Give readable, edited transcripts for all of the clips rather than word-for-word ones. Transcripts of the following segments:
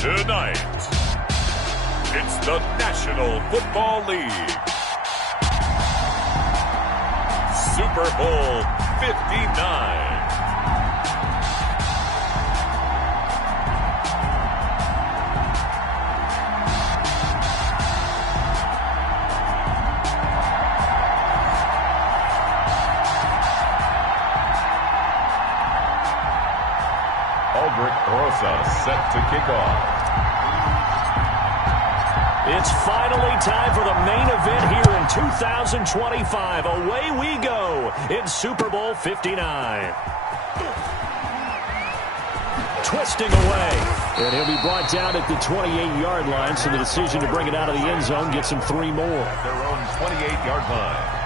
Tonight, it's the National Football League. Super Bowl 59. Set to kick off. It's finally time for the main event here in 2025. Away we go in Super Bowl 59. Twisting away. And he'll be brought down at the 28-yard line, so the decision to bring it out of the end zone gets him 3 more. At their own 28-yard line.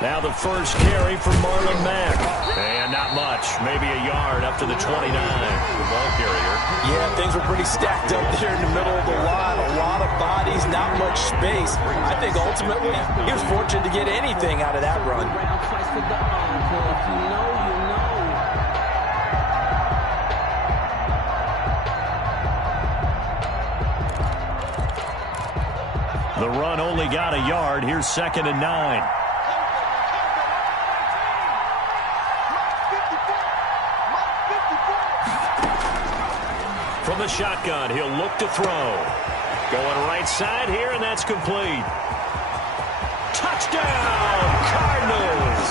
Now the first carry for Marlon Mack. And not much. Maybe a yard up to the 29. The ball carrier. Yeah, things were pretty stacked up there in the middle of the line. A lot of bodies, not much space. I think ultimately he was fortunate to get anything out of that run. The run only got a yard. Here's 2nd and 9. From the shotgun, he'll look to throw. Going right side here, and that's complete. Touchdown, Cardinals!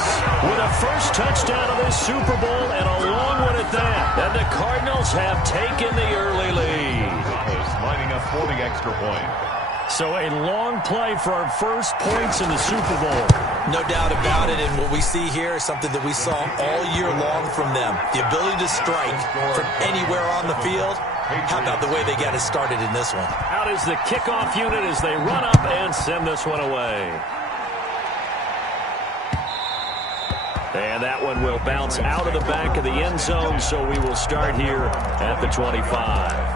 With a first touchdown of this Super Bowl, and a long one at that. And the Cardinals have taken the early lead. Lining up for the extra point. So a long play for our first points in the Super Bowl. No doubt about it, and what we see here is something that we saw all year long from them. The ability to strike from anywhere on the field. How about the way they got it started in this one? Out is the kickoff unit as they run up and send this one away. And that one will bounce out of the back of the end zone, so we will start here at the 25.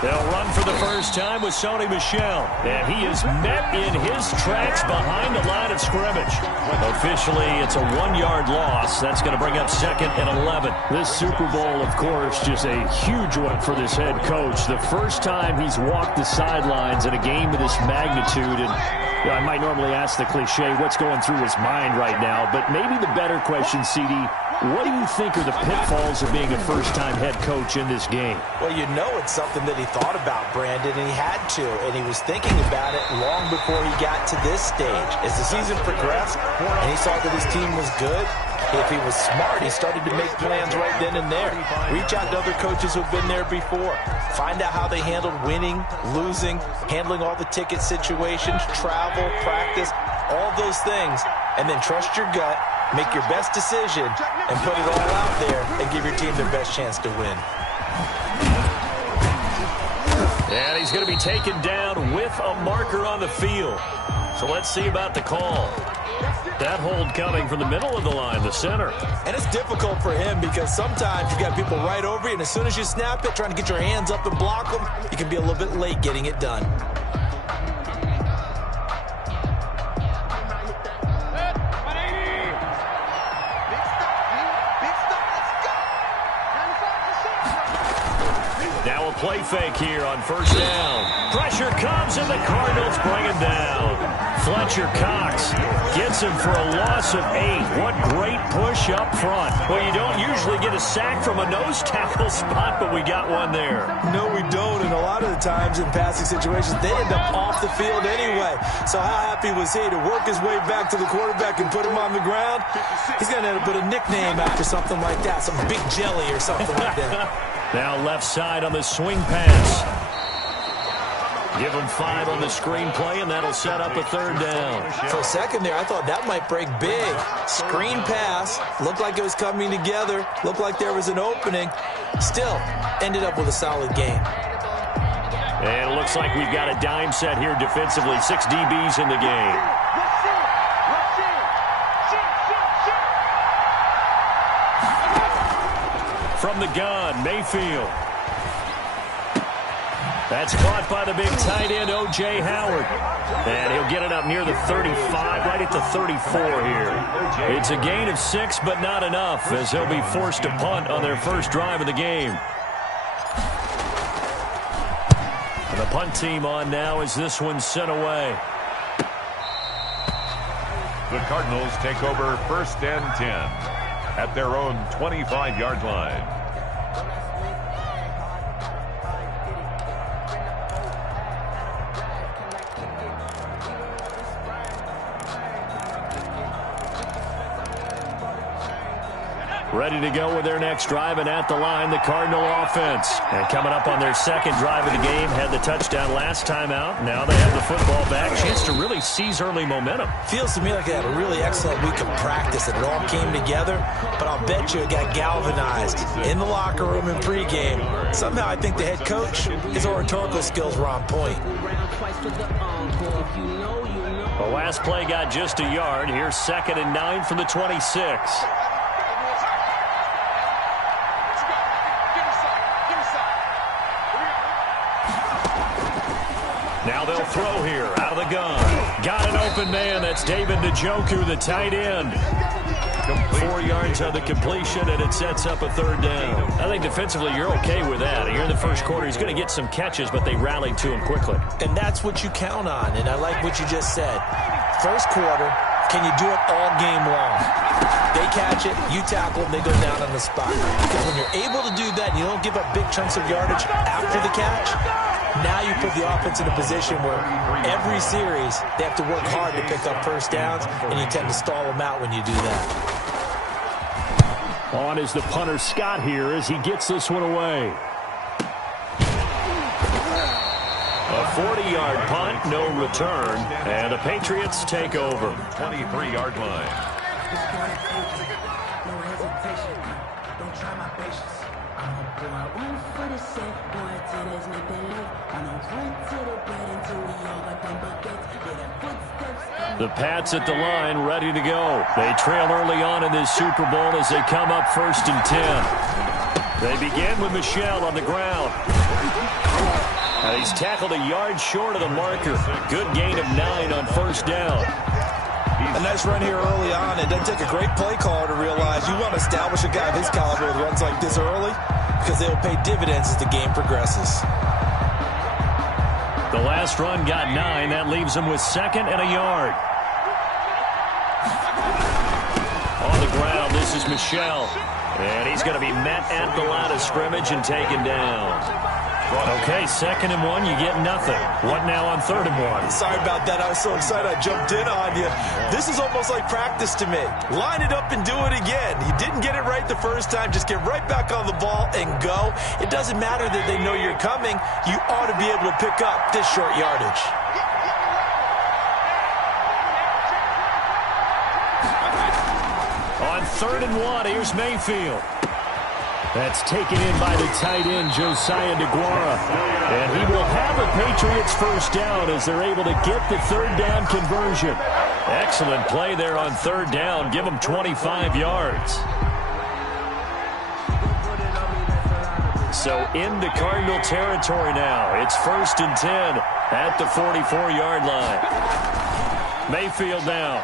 They'll run for the first time with Sony Michel. And he is met in his tracks behind the line of scrimmage. Officially, it's a 1-yard loss. That's going to bring up 2nd and 11. This Super Bowl, of course, just a huge one for this head coach. The first time he's walked the sidelines in a game of this magnitude. And I might normally ask the cliche, what's going through his mind right now? But maybe the better question, CD, what do you think are the pitfalls of being a first-time head coach in this game? Well, you know it's something that he thought about, Brandon, and he had to. And he was thinking about it long before he got to this stage. As the season progressed and he saw that his team was good, if he was smart, he started to make plans right then and there. Reach out to other coaches who've been there before. Find out how they handled winning, losing, handling all the ticket situations, travel, practice, all those things. And then trust your gut, make your best decision, and put it all out there and give your team the best chance to win. And he's going to be taken down with a marker on the field. So let's see about the call. That hold coming from the middle of the line, the center. And it's difficult for him because sometimes you've got people right over you, and as soon as you snap it, trying to get your hands up and block them, you can be a little bit late getting it done. Now a play fake here on first down. Pressure comes, and the Cardinals bring him down. Fletcher Cox gets him for a loss of 8. What great push up front. Well, you don't usually get a sack from a nose tackle spot, but we got one there. No, we don't, and a lot of the times in passing situations, they end up off the field anyway. So how happy was he to work his way back to the quarterback and put him on the ground? He's going to end up with a nickname after something like that, some big jelly or something like that. Now left side on the swing pass. Give him 5 on the screenplay, and that'll set up a 3rd down. For a second there, I thought that might break big. Screen pass. Looked like it was coming together. Looked like there was an opening. Still, ended up with a solid game. And it looks like we've got a dime set here defensively. 6 DBs in the game. From the gun, Mayfield. That's caught by the big tight end, O.J. Howard. And he'll get it up near the 35, right at the 34 here. It's a gain of 6, but not enough, as they'll be forced to punt on their first drive of the game. And the punt team on now as this one's sent away. The Cardinals take over 1st and 10 at their own 25-yard line. Ready to go with their next drive, and at the line, the Cardinal offense. And coming up on their second drive of the game, had the touchdown last time out. Now they have the football back. Chance to really seize early momentum. Feels to me like they had a really excellent week of practice, and it all came together. But I'll bet you it got galvanized in the locker room in pregame. Somehow I think the head coach, his oratorical skills were on point. The last play got just a yard. Here's 2nd and 9 from the 26. Now they'll throw here out of the gun. Got an open man. That's David Njoku, the tight end. 4 yards on the completion, and it sets up a 3rd down. I think defensively you're okay with that. Here in the first quarter, he's going to get some catches, but they rallied to him quickly. And that's what you count on, and I like what you just said. First quarter, can you do it all game long? They catch it, you tackle, and they go down on the spot. Because when you're able to do that, and you don't give up big chunks of yardage after the catch, now you put the offense in a position where every series they have to work hard to pick up first downs, and you tend to stall them out when you do that. On is the punter Scott here as he gets this one away. A 40-yard punt, no return, and the Patriots take over. 23-yard line. The Pats at the line, ready to go. They trail early on in this Super Bowl as they come up 1st and 10. They begin with Michel on the ground. He's tackled a yard short of the marker. Good gain of 9 on 1st down. A nice run here early on. It doesn't take a great play caller to realize you want to establish a guy of his caliber with runs like this early, because they will pay dividends as the game progresses. The last run got 9. That leaves him with 2nd and a yard. On the ground, this is Michel. And he's going to be met at the line of scrimmage and taken down. Okay, 2nd and 1, you get nothing. What now on 3rd and 1? Sorry about that. I was so excited I jumped in on you. This is almost like practice to me. Line it up and do it again. You didn't get it right the first time. Just get right back on the ball and go. It doesn't matter that they know you're coming. You ought to be able to pick up this short yardage. On 3rd and 1, here's Mayfield. That's taken in by the tight end, Josiah DeGuara. And he will have a Patriots first down as they're able to get the 3rd down conversion. Excellent play there on 3rd down. Give them 25 yards. So into Cardinal territory now. It's 1st and 10 at the 44-yard line. Mayfield now.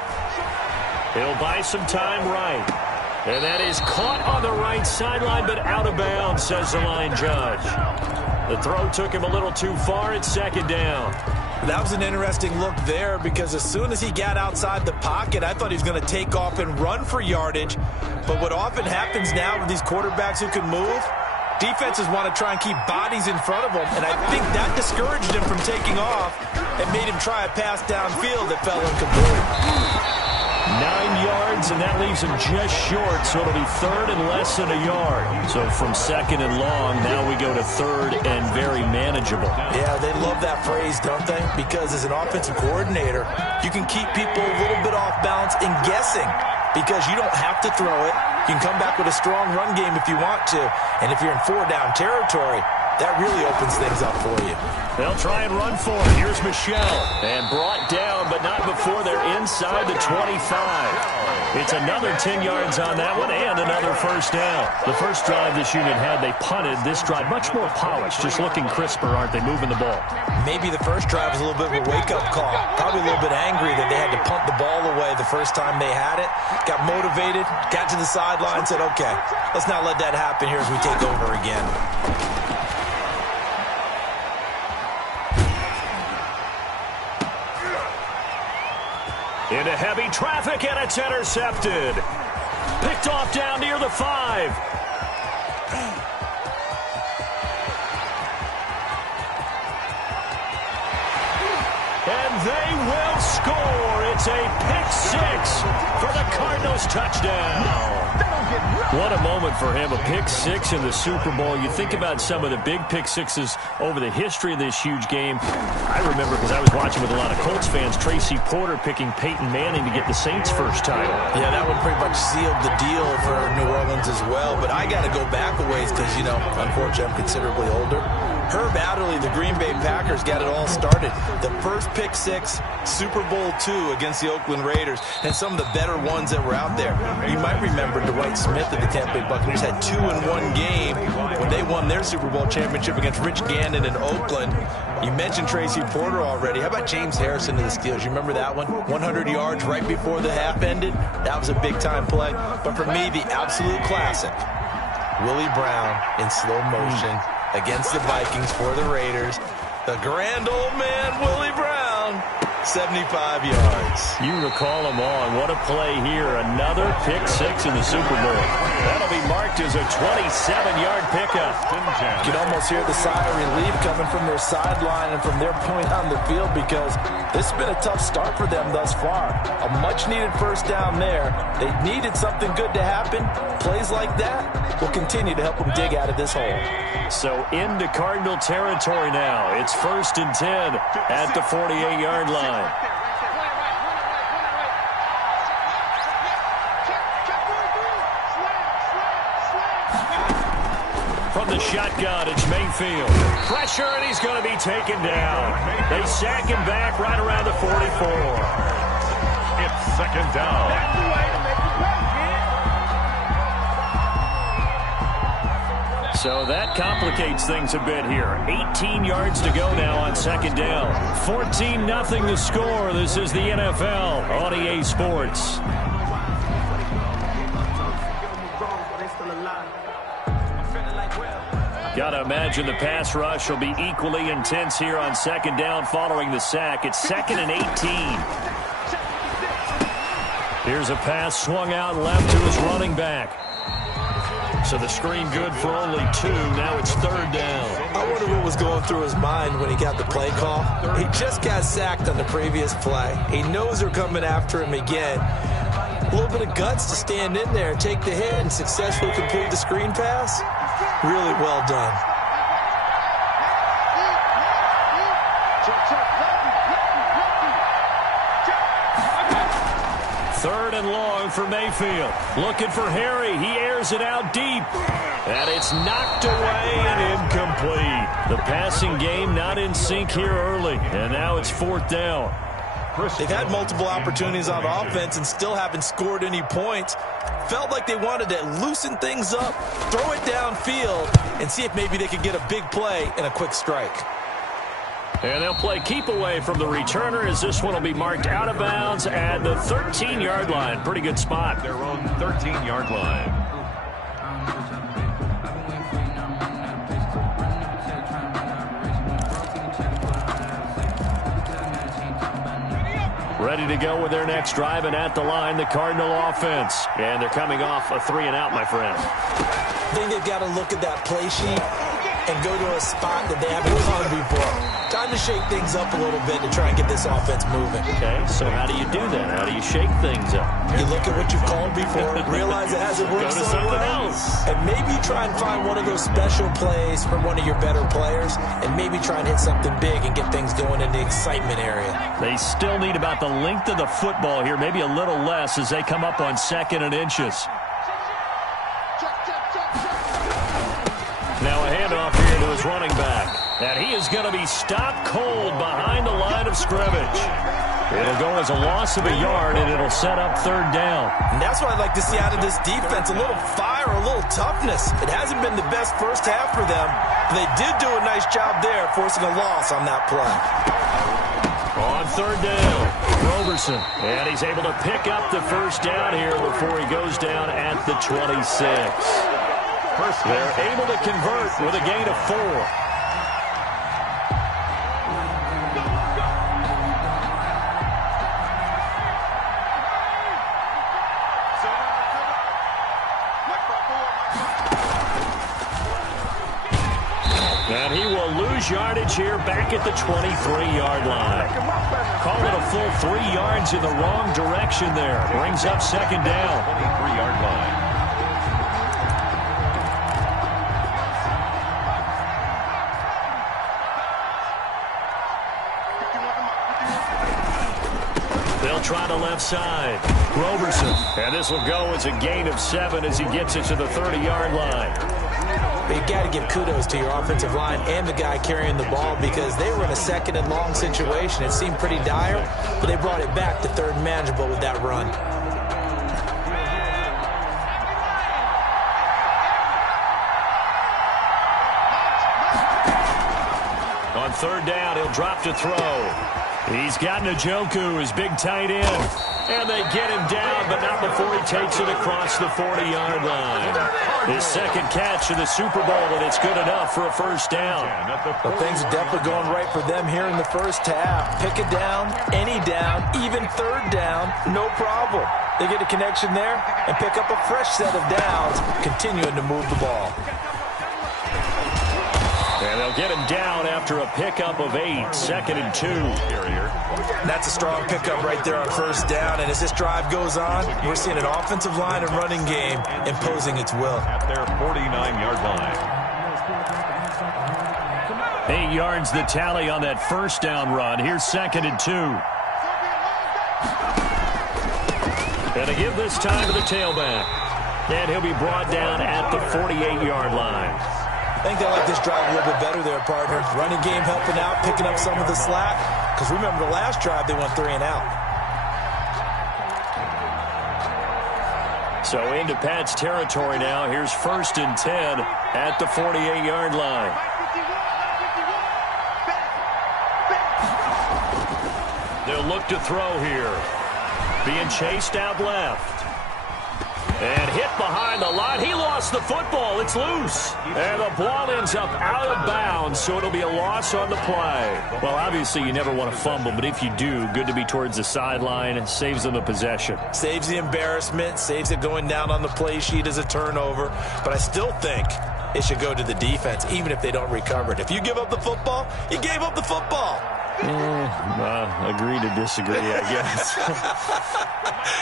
He'll buy some time right. And that is caught on the right sideline, but out of bounds, says the line judge. The throw took him a little too far. It's second down. That was an interesting look there because as soon as he got outside the pocket, I thought he was going to take off and run for yardage. But what often happens now with these quarterbacks who can move, defenses want to try and keep bodies in front of them, and I think that discouraged him from taking off and made him try a pass downfield that fell incomplete. 9 yards, and that leaves him just short, so it'll be third and less than a yard. So from second and long, now we go to third and very manageable. Yeah, they love that phrase, don't they? Because as an offensive coordinator, you can keep people a little bit off balance and guessing because you don't have to throw it. You can come back with a strong run game if you want to, and if you're in four-down territory, that really opens things up for you. They'll try and run for it. Here's Michelle. And brought down, but not before they're inside the 25. It's another 10 yards on that one and another first down. The first drive this unit had, they punted. This drive, much more polished, just looking crisper, aren't they, moving the ball? Maybe the first drive was a little bit of a wake-up call. Probably a little bit angry that they had to punt the ball away the first time they had it. Got motivated, got to the sideline, said, okay, let's not let that happen here as we take over again. Into heavy traffic, and it's intercepted. Picked off down near the 5. And they will score. It's a pick 6 for the Cardinals touchdown. What a moment for him, a pick 6 in the Super Bowl. You think about some of the big pick 6s over the history of this huge game. I remember because I was watching with a lot of Colts fans, Tracy Porter picking Peyton Manning to get the Saints' first title. Yeah, that one pretty much sealed the deal for New Orleans as well. But I got to go back a ways because, you know, unfortunately I'm considerably older. Herb Adderley, the Green Bay Packers, got it all started. The first pick 6, Super Bowl II against the Oakland Raiders, and some of the better ones that were out there. You might remember Dwight Smith of the Tampa Bay Buccaneers had 2 in one game when they won their Super Bowl championship against Rich Gannon in Oakland. You mentioned Tracy Porter already. How about James Harrison of the Steelers? You remember that one? 100 yards right before the half ended. That was a big-time play. But for me, the absolute classic, Willie Brown in slow motion against the Vikings for the Raiders. The grand old man, Willie Brown, 75 yards. You recall them on. What a play here. Another pick 6 in the Super Bowl. That'll be marked as a 27-yard pickup. You can almost hear the sigh of relief coming from their sideline and from their point on the field because this has been a tough start for them thus far. A much-needed first down there. They needed something good to happen. Plays like that will continue to help them dig out of this hole. So into Cardinal territory now. It's 1st and 10 at the 48-yard line. From the shotgun, it's Mayfield. Pressure, and he's going to be taken down. They sack him back right around the 44. It's second down. So that complicates things a bit here. 18 yards to go now on second down. 14-0 the score. This is the NFL on EA Sports. Gotta imagine the pass rush will be equally intense here on second down following the sack. It's 2nd and 18. Here's a pass swung out left to his running back. So the screen good for only 2. Now it's 3rd down. I wonder what was going through his mind when he got the play call. He just got sacked on the previous play. He knows they're coming after him again. A little bit of guts to stand in there and take the hit and successfully complete the screen pass. Really well done. Third and long for Mayfield. Looking for Harry. He airs it out deep. And it's knocked away and incomplete. The passing game not in sync here early. And now it's 4th down. They've had multiple opportunities on offense and still haven't scored any points. Felt like they wanted to loosen things up, throw it downfield, and see if maybe they could get a big play and a quick strike. And they'll play keep away from the returner as this one will be marked out of bounds at the 13-yard line. Pretty good spot. Their own 13-yard line. ready to go with their next drive, and at the line, the Cardinal offense. And they're coming off a 3-and-out, my friend. I think they've got to look at that play sheet and go to a spot that they haven't gone before. Time to shake things up a little bit to try and get this offense moving. Okay, so how do you do that? How do you shake things up? You look at what you've called before, realize it hasn't worked Go to so something well, else. and maybe try and find one of those special plays from one of your better players, and maybe try and hit something big and get things going in the excitement area. They still need about the length of the football here, maybe a little less as they come up on 2nd and inches. Now a handoff here to his running back. And he is going to be stopped cold behind the line of scrimmage. It'll go as a loss of a yard, and it'll set up 3rd down. And that's what I'd like to see out of this defense, a little fire, a little toughness. It hasn't been the best first half for them, but they did do a nice job there, forcing a loss on that play. On 3rd down, Roberson. And he's able to pick up the 1st down here before he goes down at the 26. They're able to convert with a gain of 4. And he will lose yardage here back at the 23-yard line. Call it a full 3 yards in the wrong direction there. Brings up 2nd down. 23-yard line. They'll try the left side. Roberson. And this will go as a gain of 7 as he gets it to the 30-yard line. You've got to give kudos to your offensive line and the guy carrying the ball because they were in a 2nd and long situation. It seemed pretty dire, but they brought it back to 3rd and manageable with that run. On 3rd down, he'll drop to throw. He's got Njoku, his big tight end. And they get him down, but not before he takes it across the 40-yard line. His 2nd catch of the Super Bowl, and it's good enough for a 1st down. Well, things are definitely going right for them here in the first half. Pick a down, any down, even 3rd down, no problem. They get a connection there and pick up a fresh set of downs, continuing to move the ball. And they'll get him down after a pickup of 8, 2nd and 2. That's a strong pickup right there on 1st down. And as this drive goes on, we're seeing an offensive line and running game imposing its will. At their 49-yard line. 8 yards the tally on that 1st down run. Here's 2nd and 2. And to give this time to the tailback. And he'll be brought down at the 48-yard line. I think they like this drive a little bit better there, partner. Running game helping out, picking up some of the slack. Because remember, the last drive, they went 3 and out. So into Pat's territory now. Here's 1st and 10 at the 48-yard line. They'll look to throw here. Being chased out left. And hit behind the line. He lost the football. It's loose. And the ball ends up out of bounds, so it'll be a loss on the play. Well, obviously, you never want to fumble, but if you do, good to be towards the sideline. Saves them the possession. Saves the embarrassment, saves it going down on the play sheet as a turnover. But I still think it should go to the defense, even if they don't recover it. If you give up the football, you gave up the football. Agree to disagree, I guess.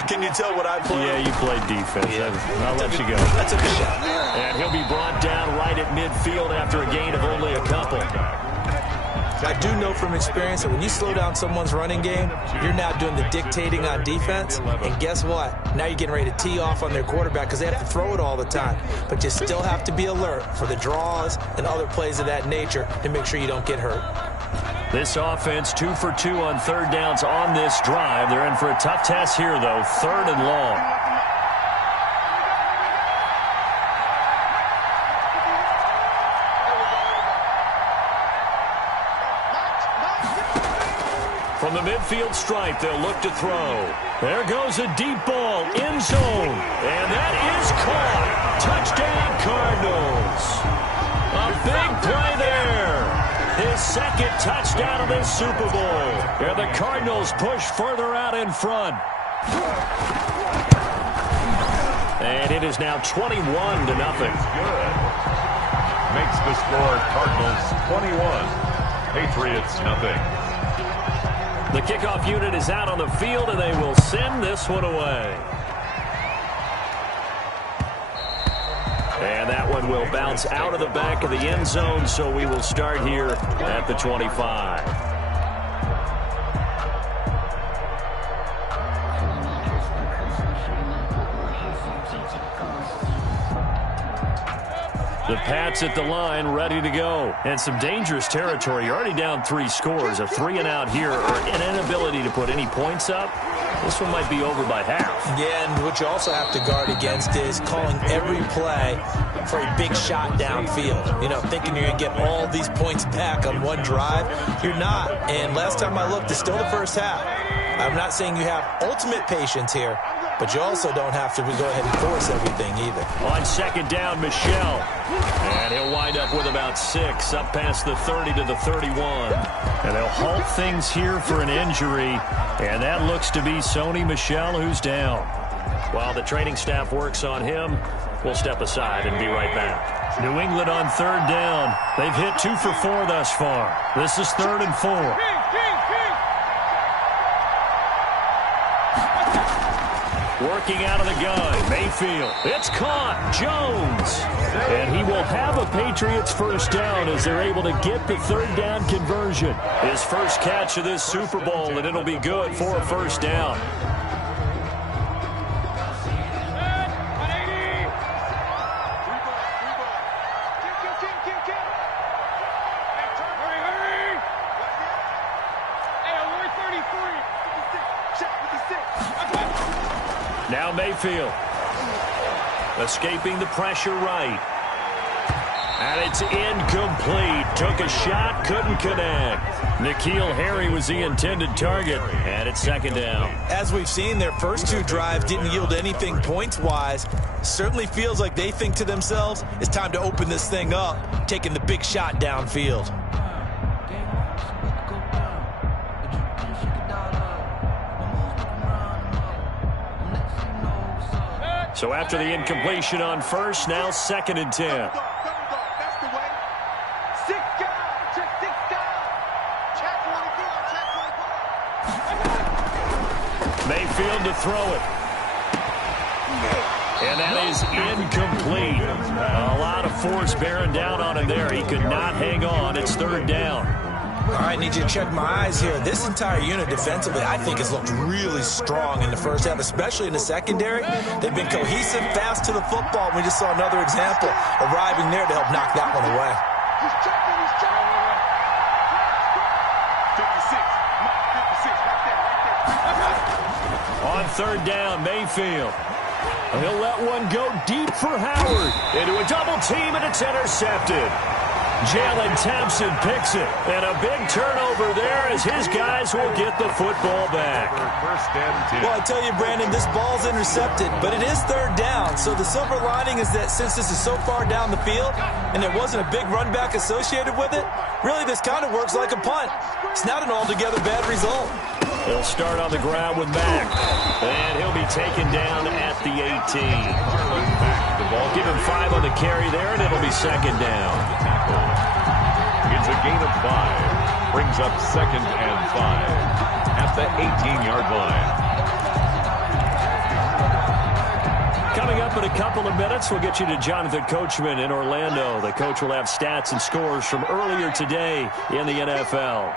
Can you tell what I played? Yeah, you played defense. Yeah. I'll let you go. That's a good shot. And he'll be brought down right at midfield after a gain of only a couple. I do know from experience that when you slow down someone's running game, you're now doing the dictating on defense. And guess what? Now you're getting ready to tee off on their quarterback because they have to throw it all the time. But you still have to be alert for the draws and other plays of that nature to make sure you don't get hurt. This offense 2 for 2 on 3rd downs on this drive. They're in for a tough test here, though. 3rd and long. From the midfield stripe, they'll look to throw. There goes a deep ball, end zone. And that is caught. Touchdown, Cardinals. A big play there. the second touchdown of this Super Bowl. And the Cardinals push further out in front. And it is now 21-0. Good. Makes the score Cardinals 21, Patriots nothing. The kickoff unit is out on the field, and they will send this one away. And that one will bounce out of the back of the end zone, so we will start here at the 25. The Pats at the line, ready to go. And some dangerous territory. You're already down 3 scores. A 3-and-out here, or an inability to put any points up. This one might be over by half. Yeah, and what you also have to guard against is calling every play for a big shot downfield. You know, thinking you're going to get all these points back on one drive. You're not. And last time I looked, it's still the first half. I'm not saying you have ultimate patience here, but you also don't have to go ahead and force everything either. On second down, Michel. And he'll wind up with about 6, up past the 30 to the 31. And they'll halt things here for an injury. And that looks to be Sony Michel, who's down. While the training staff works on him, we'll step aside and be right back. New England on third down. They've hit 2 for 4 thus far. This is 3rd and 4. Working out of the gun, Mayfield. It's caught. Jones. And he will have a Patriots first down as they're able to get the 3rd down conversion. His first catch of this Super Bowl, and it'll be good for a first down. Now Mayfield, escaping the pressure right. And it's incomplete. Took a shot, couldn't connect. N'Keal Harry was the intended target, and it's 2nd down. As we've seen, their first 2 drives didn't yield anything points-wise. Certainly feels like they think to themselves, it's time to open this thing up, taking the big shot downfield. So after the incompletion on first, now 2nd and 10. Mayfield to throw it. And that is incomplete. A lot of force bearing down on him there. He could not hang on. It's 3rd down. All right, need you to check my eyes here. This entire unit defensively, I think, has looked really strong in the first half, especially in the secondary. They've been cohesive, fast to the football. We just saw another example arriving there to help knock that one away. On 3rd down, Mayfield. He'll let one go deep for Howard. Into a double team, and it's intercepted. Jalen Thompson picks it, and a big turnover there as his guys will get the football back. Well, I tell you, Brandon, this ball's intercepted, but it is 3rd down. So the silver lining is that since this is so far down the field and there wasn't a big run back associated with it, really this kind of works like a punt. It's not an altogether bad result. He'll start on the ground with Mack, and he'll be taken down at the 18. The ball, give him 5 on the carry there, and it'll be 2nd down. It's a gain of 5. Brings up 2nd and 5 at the 18-yard line. Coming up in a couple of minutes, we'll get you to Jonathan Coachman in Orlando. The coach will have stats and scores from earlier today in the NFL.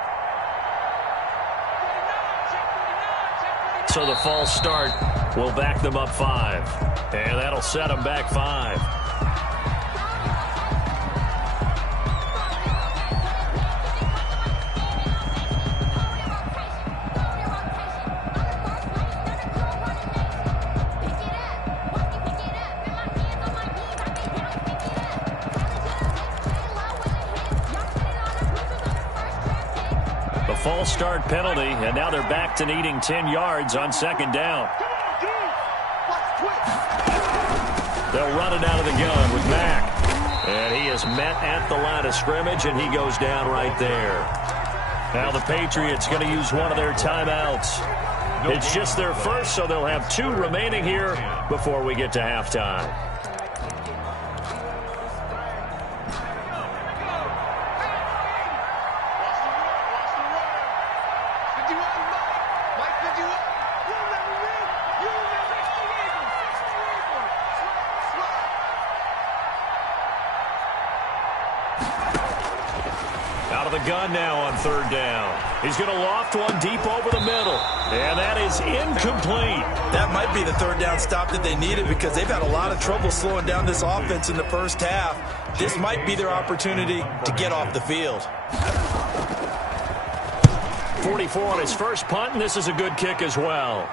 So the false start will back them up 5. And that'll set them back 5. False start penalty, and now they're back to needing 10 yards on 2nd down. They'll run it out of the gun with Mack. And he is met at the line of scrimmage, and he goes down right there. Now the Patriots going to use one of their timeouts. It's just their first, so they'll have 2 remaining here before we get to halftime. Out of the gun now on 3rd down. He's going to loft one deep over the middle. And that is incomplete. That might be the 3rd down stop that they needed because they've had a lot of trouble slowing down this offense in the first half. This might be their opportunity to get off the field. 44 on his first punt, and this is a good kick as well.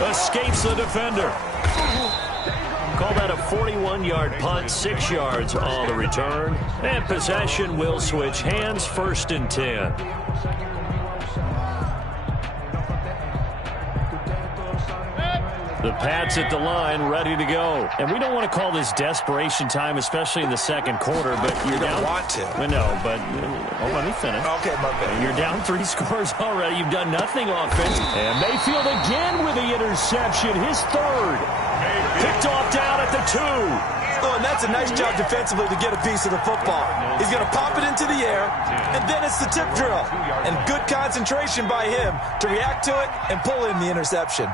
Escapes the defender. Call that a 41-yard punt, 6 yards on the return. And possession will switch hands, 1st and 10. The Pats at the line, ready to go. And we don't want to call this desperation time, especially in the 2nd quarter, but you're down. You don't want to. Well, no, but let me finish. Okay, my bad. You're down 3 scores already. You've done nothing offense. And Mayfield again with the interception, his 3rd. Picked off down at the 2. Oh, and that's a nice job defensively to get a piece of the football. He's going to pop it into the air, and then it's the tip drill. And good concentration by him to react to it and pull in the interception.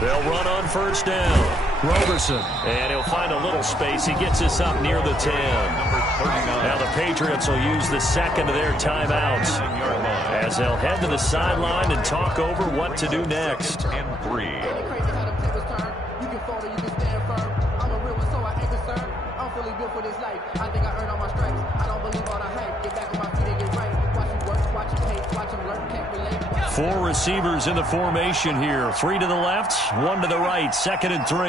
They'll run on 1st down. Roberson. And he'll find a little space. He gets us up near the 10. Now the Patriots will use the 2nd of their timeouts as they'll head to the sideline and talk over what to do next. And 3. Four receivers in the formation here. 3 to the left, 1 to the right. 2nd and 3.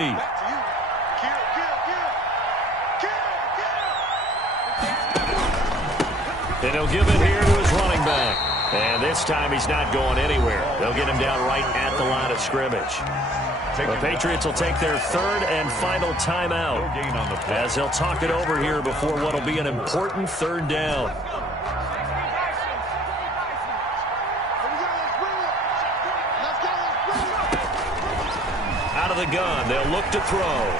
And he'll give it here to his running back. And this time he's not going anywhere. They'll get him down right at the line of scrimmage. The Patriots will take their 3rd and final timeout as they'll talk it over here before what will be an important 3rd down. Out of the gun, they'll look to throw.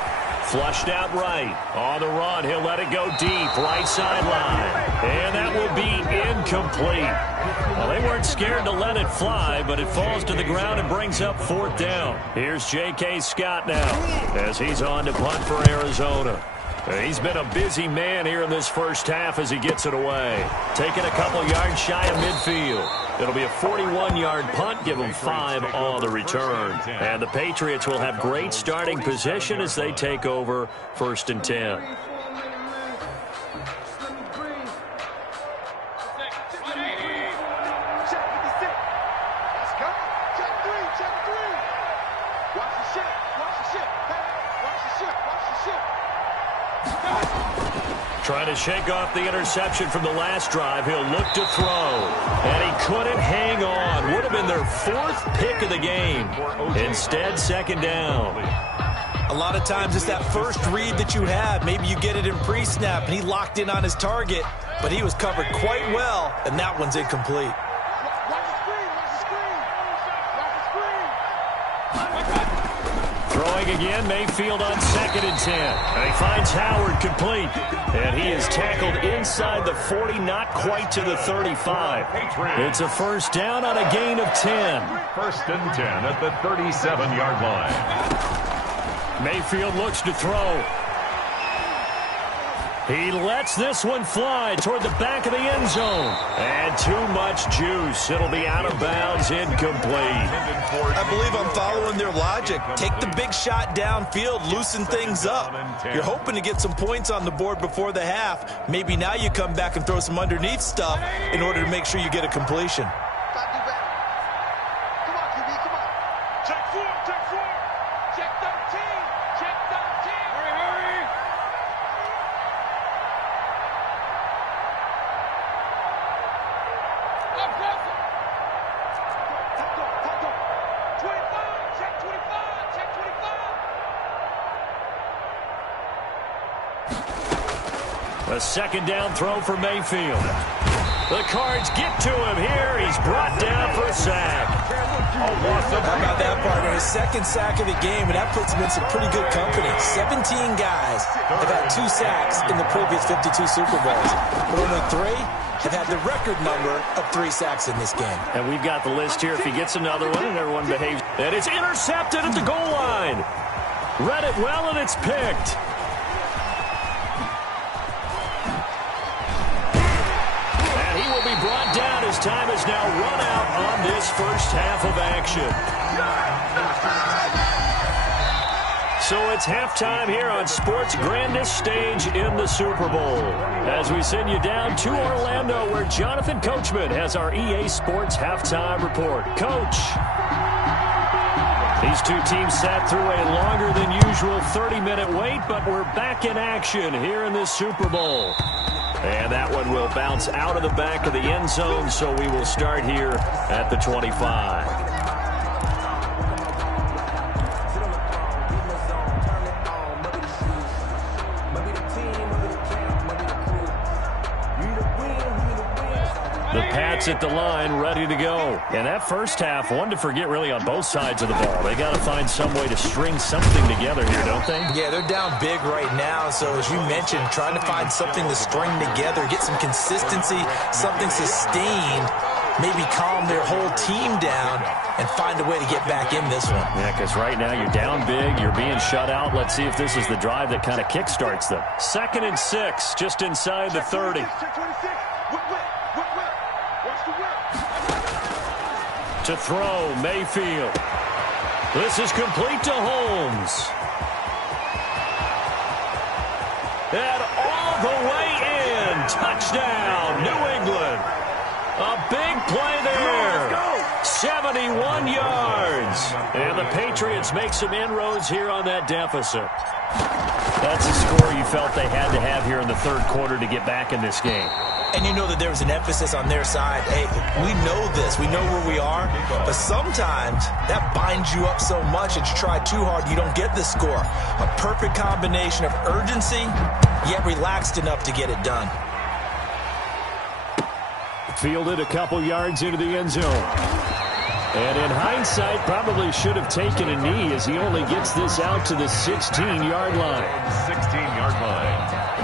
Flushed out right. On the run, he'll let it go deep. Right sideline. And that will be incomplete. Well, they weren't scared to let it fly, but it falls to the ground and brings up 4th down. Here's J.K. Scott now as he's on to punt for Arizona. He's been a busy man here in this first half as he gets it away. Taking a couple yards shy of midfield. It'll be a 41-yard punt, give them 5 on the return. And the Patriots will have great starting position as they take over 1st and 10. Trying to shake off the interception from the last drive. He'll look to throw. And he couldn't hang on. Would have been their 4th pick of the game. Instead, 2nd down. A lot of times it's that first read that you have. Maybe you get it in pre-snap, and he locked in on his target, but he was covered quite well, and that one's incomplete. Throwing again, Mayfield on 2nd and 10. And he finds Howard complete. And he is tackled inside the 40, not quite to the 35. It's a 1st down on a gain of 10. 1st and 10 at the 37-yard line. Mayfield looks to throw. He lets this one fly toward the back of the end zone. And too much juice. It'll be out of bounds, incomplete. I believe I'm following their logic. Take the big shot downfield, loosen things up. You're hoping to get some points on the board before the half. Maybe now you come back and throw some underneath stuff in order to make sure you get a completion. A second down throw for Mayfield. The Cards get to him here. He's brought down for a sack. How about that, partner? His second sack of the game, and that puts him in some pretty good company. 17 guys have had 2 sacks in the previous 52 Super Bowls, but only 3 have had the record number of 3 sacks in this game. And we've got the list here. If he gets another one and everyone behaves. And it's intercepted at the goal line. Read it well, and it's picked. Will be brought down as time is now run out on this first half of action. So it's halftime here on sports' grandest stage in the Super Bowl. As we send you down to Orlando, where Jonathan Coachman has our EA Sports halftime report. Coach. These two teams sat through a longer than usual 30-minute wait, but we're back in action here in this Super Bowl. And that one will bounce out of the back of the end zone, so we will start here at the 25. The Pats at the line, ready to go. And that first half, one to forget really on both sides of the ball. They got to find some way to string something together here, don't they? Yeah, they're down big right now. So as you mentioned, trying to find something to string together, get some consistency, something sustained, maybe calm their whole team down and find a way to get back in this one. Yeah, because right now you're down big, you're being shut out. Let's see if this is the drive that kind of kickstarts them. 2nd and 6, just inside the 30. To throw, Mayfield. This is complete to Holmes. And all the way in. Touchdown, New England. A big play there. 71 yards. And the Patriots make some inroads here on that deficit. That's a score you felt they had to have here in the third quarter to get back in this game. And you know that there was an emphasis on their side. Hey, we know this. We know where we are. But sometimes that binds you up so much that you try too hard, you don't get the score. A perfect combination of urgency, yet relaxed enough to get it done. Fielded a couple yards into the end zone. And in hindsight, probably should have taken a knee as he only gets this out to the 16-yard line. 16-yard line.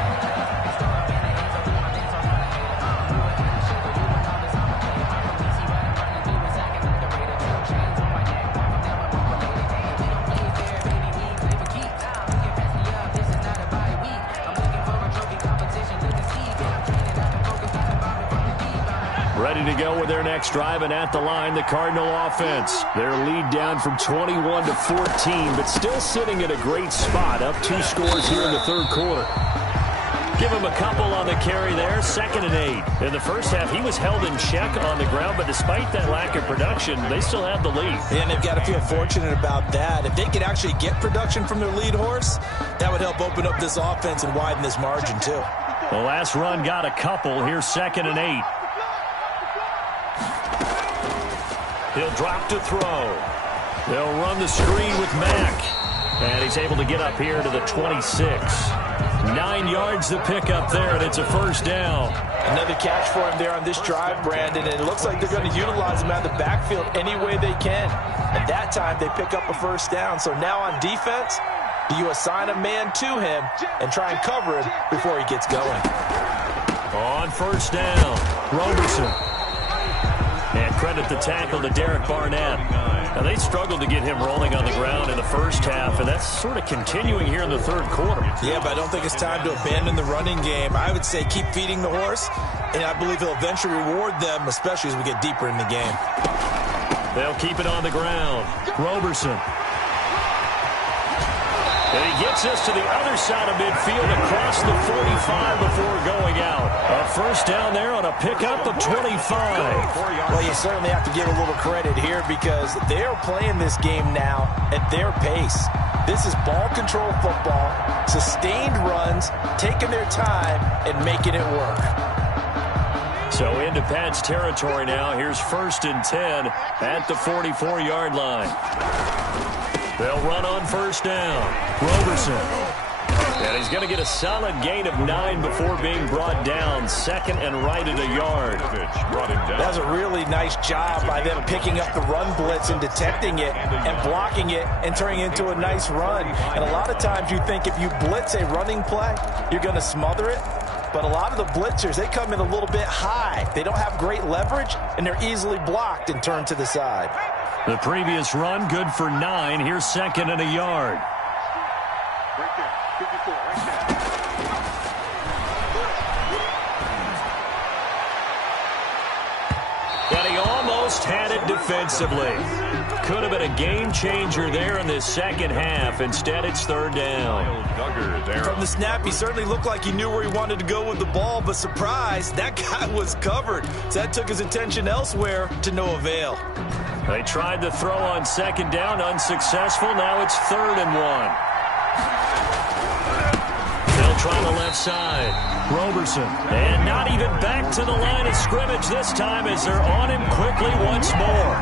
Ready to go with their next drive, and at the line, the Cardinal offense. Their lead down from 21 to 14, but still sitting at a great spot, up 2 scores here in the third quarter. Give him a couple on the carry there, 2nd and 8. In the first half, he was held in check on the ground, but despite that lack of production, they still have the lead. And they've got to feel fortunate about that. If they could actually get production from their lead horse, that would help open up this offense and widen this margin, too. The last run got a couple. Here's 2nd and 8. He'll drop to throw. They'll run the screen with Mack. And he's able to get up here to the 26. 9 yards to pick up there, and it's a first down. Another catch for him there on this drive, Brandon, and it looks like they're going to utilize him out of the backfield any way they can. And that time they pick up a first down. So now on defense, do you assign a man to him and try and cover him before he gets going? On first down, Roberson. And credit the tackle to Derek Barnett. Now, they struggled to get him rolling on the ground in the first half, and that's sort of continuing here in the third quarter. Yeah, but I don't think it's time to abandon the running game. I would say keep feeding the horse, and I believe he'll eventually reward them, especially as we get deeper in the game. They'll keep it on the ground. Roberson. And he gets us to the other side of midfield across the 45 before going out. A first down there on a pickup of 25. Well, you certainly have to give a little credit here because they're playing this game now at their pace. This is ball control football, sustained runs, taking their time and making it work. So into Pat's territory now. Here's 1st and 10 at the 44-yard line. They'll run on first down. Roberson. And he's going to get a solid gain of 9 before being brought down. Second and right at a yard. Brought him down. That was a really nice job by them picking up the run blitz and detecting it and blocking it and turning it into a nice run. And a lot of times you think if you blitz a running play, you're going to smother it. But a lot of the blitzers, they come in a little bit high. They don't have great leverage, and they're easily blocked and turned to the side. The previous run, good for 9. Here's second and a yard. Right there, 54, right there. And he almost had it defensively. Could have been a game changer there in this second half. Instead, it's third down. From the snap, he certainly looked like he knew where he wanted to go with the ball, but surprise, that guy was covered. So that took his attention elsewhere to no avail. They tried to throw on second down, unsuccessful. Now it's third and 1. They'll try the left side. Roberson. And not even back to the line of scrimmage this time as they're on him quickly once more.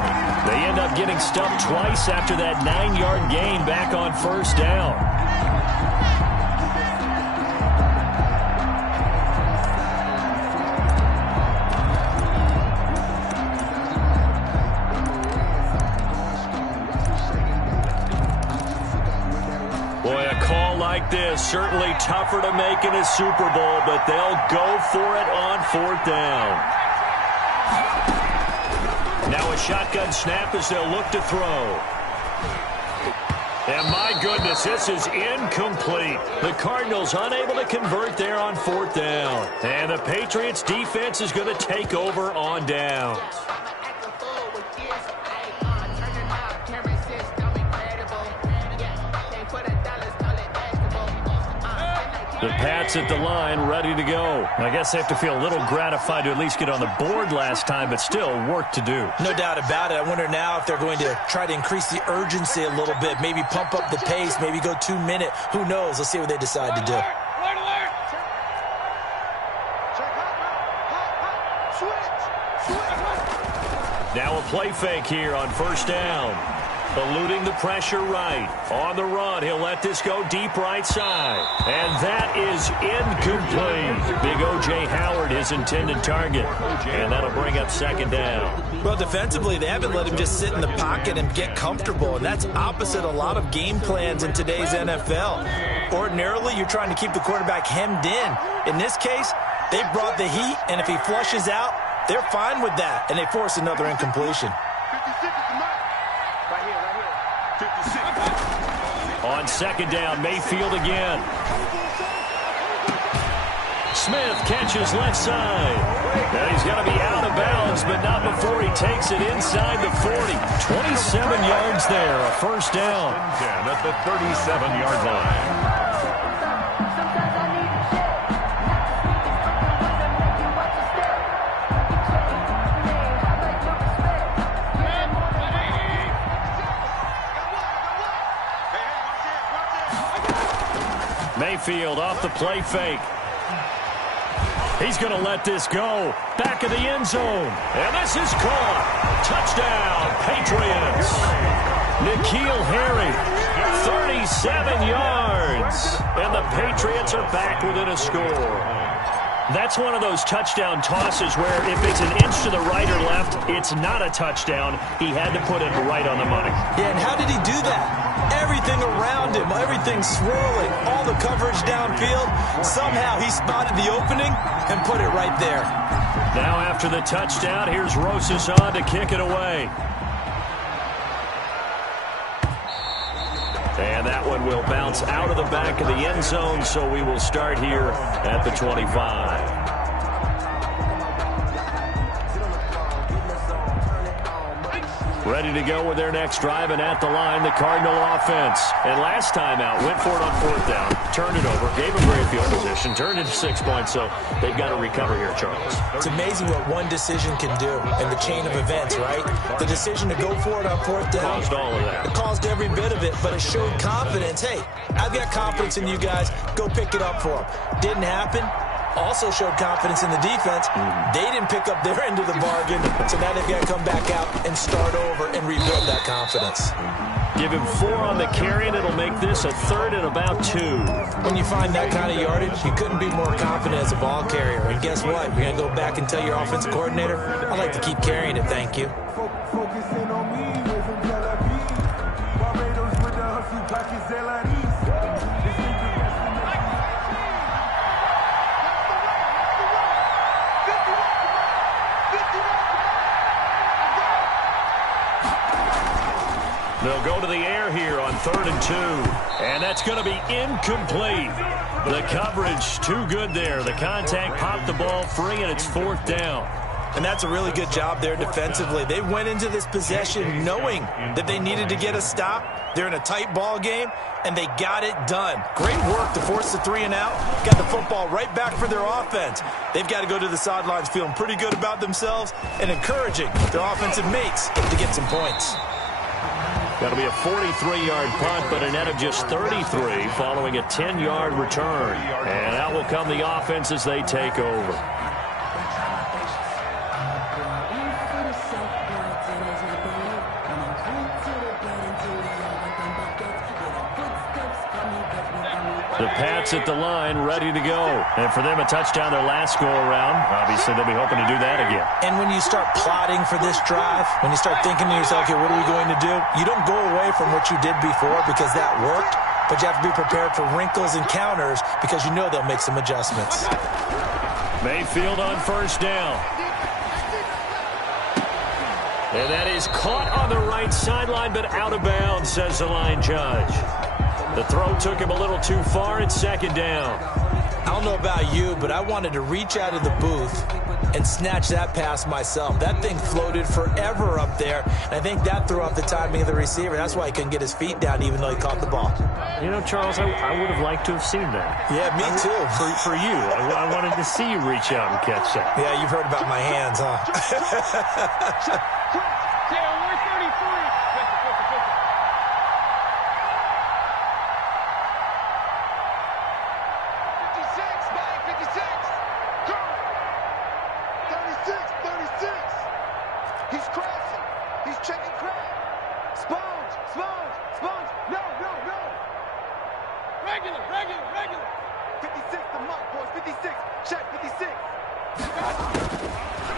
They end up getting stuffed twice after that 9-yard gain back on first down. Boy, a call like this, certainly tougher to make in a Super Bowl, but they'll go for it on fourth down. Now a shotgun snap as they'll look to throw. And my goodness, this is incomplete. The Cardinals unable to convert there on fourth down. And the Patriots defense is going to take over on downs. The Pats at the line, ready to go. I guess they have to feel a little gratified to at least get on the board last time, but still work to do. No doubt about it. I wonder now if they're going to try to increase the urgency a little bit, maybe pump up the pace, maybe go 2-minute. Who knows? Let's see what they decide to do. Now a play fake here on first down. Eluding the pressure right. On the run, he'll let this go deep right side. And that is incomplete. Big O.J. Howard, his intended target. And that'll bring up second down. Well, defensively, they haven't let him just sit in the pocket and get comfortable. And that's opposite a lot of game plans in today's NFL. Ordinarily, you're trying to keep the quarterback hemmed in. In this case, they brought the heat, and if he flushes out, they're fine with that. And they force another incompletion. 56 is the mark. Right here, right here. 56. On second down, Mayfield again. Smith catches left side. And he's going to be out of bounds, but not before he takes it inside the 40. 27 yards there, a first down. 10 at the 37-yard line. Mayfield off the play fake. He's going to let this go. Back of the end zone. And this is caught. Touchdown, Patriots. N'Keal Harry, 37 yards. And the Patriots are back within a score. That's one of those touchdown tosses where if it's an inch to the right or left, it's not a touchdown. He had to put it right on the money. Yeah, and how did he do that? Everything around him, everything swirling, all the coverage downfield. Somehow he spotted the opening and put it right there. Now after the touchdown, here's Rosas on to kick it away. And that one will bounce out of the back of the end zone, so we will start here at the 25. Ready to go with their next drive, and at the line, the Cardinal offense. And last time out, went for it on fourth down, turned it over, gave them great field position, turned it to 6 points, so they've got to recover here, Charles. It's amazing what one decision can do in the chain of events, right? The decision to go for it on fourth down. Caused all of that. It caused every bit of it, but it showed confidence. Hey, I've got confidence in you guys. Go pick it up for them. Didn't happen. Also showed confidence in the defense. They didn't pick up their end of the bargain, so now they've got to come back out and start over and rebuild that confidence. Give him 4 on the carry, and it'll make this a 3rd and about 2. When you find that kind of yardage, you couldn't be more confident as a ball carrier. And guess what? You're going to go back and tell your offensive coordinator, I'd like to keep carrying it, thank you. Focusing on me, raising Tel Aviv. Barbados with the hustle, pockets Zelanis. They'll go to the air here on 3rd and 2. And that's going to be incomplete. The coverage too good there. The contact popped the ball free, and it's 4th down. And that's a really good job there defensively. They went into this possession knowing that they needed to get a stop. They're in a tight ball game, and they got it done. Great work to force the 3 and out. Got the football right back for their offense. They've got to go to the sidelines feeling pretty good about themselves and encouraging their offensive mates to get some points. That'll be a 43-yard punt, but a net of just 33 following a 10-yard return. And out will come the offense as they take over. The Pats at the line, ready to go. And for them, a touchdown their last go-around. Obviously, they'll be hoping to do that again. And when you start plotting for this drive, when you start thinking to yourself, okay, what are we going to do? You don't go away from what you did before because that worked, but you have to be prepared for wrinkles and counters because you know they'll make some adjustments. Mayfield on 1st down. And that is caught on the right sideline, but out of bounds, says the line judge. The throw took him a little too far. It's 2nd down. I don't know about you, but I wanted to reach out of the booth and snatch that pass myself. That thing floated forever up there, and I think that threw off the timing of the receiver. That's why he couldn't get his feet down even though he caught the ball. You know, Charles, I would have liked to have seen that. Yeah, me too. For you. I wanted to see you reach out and catch that. Yeah, you've heard about my hands, huh?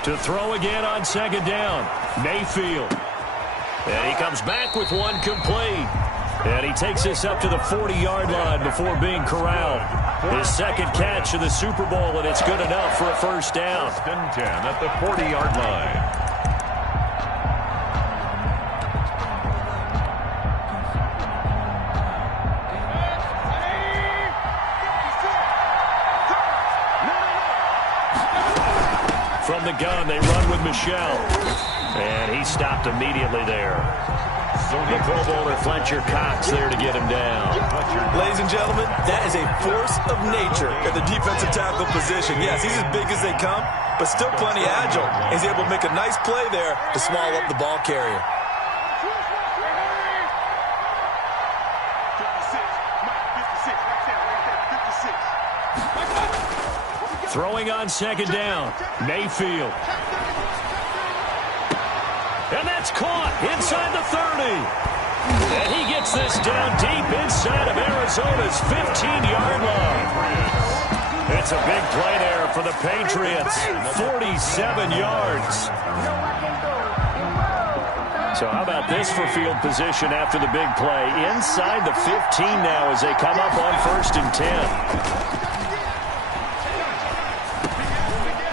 To throw again on 2nd down, Mayfield. And he comes back with one complete. And he takes this up to the 40-yard line before being corralled. His 2nd catch of the Super Bowl, and it's good enough for a 1st down. 10 at the 40-yard line. From the gun, they run with Michelle. And he stopped immediately there. The Pro Bowler Fletcher Cox there to get him down. Ladies and gentlemen, that is a force of nature at the defensive tackle position. Yes, he's as big as they come, but still plenty agile. He's able to make a nice play there to swallow up the ball carrier. Throwing on 2nd down, Mayfield. And that's caught inside the 30. And he gets this down deep inside of Arizona's 15-yard line. It's a big play there for the Patriots. 47 yards. So how about this for field position after the big play? Inside the 15 now as they come up on 1st and 10.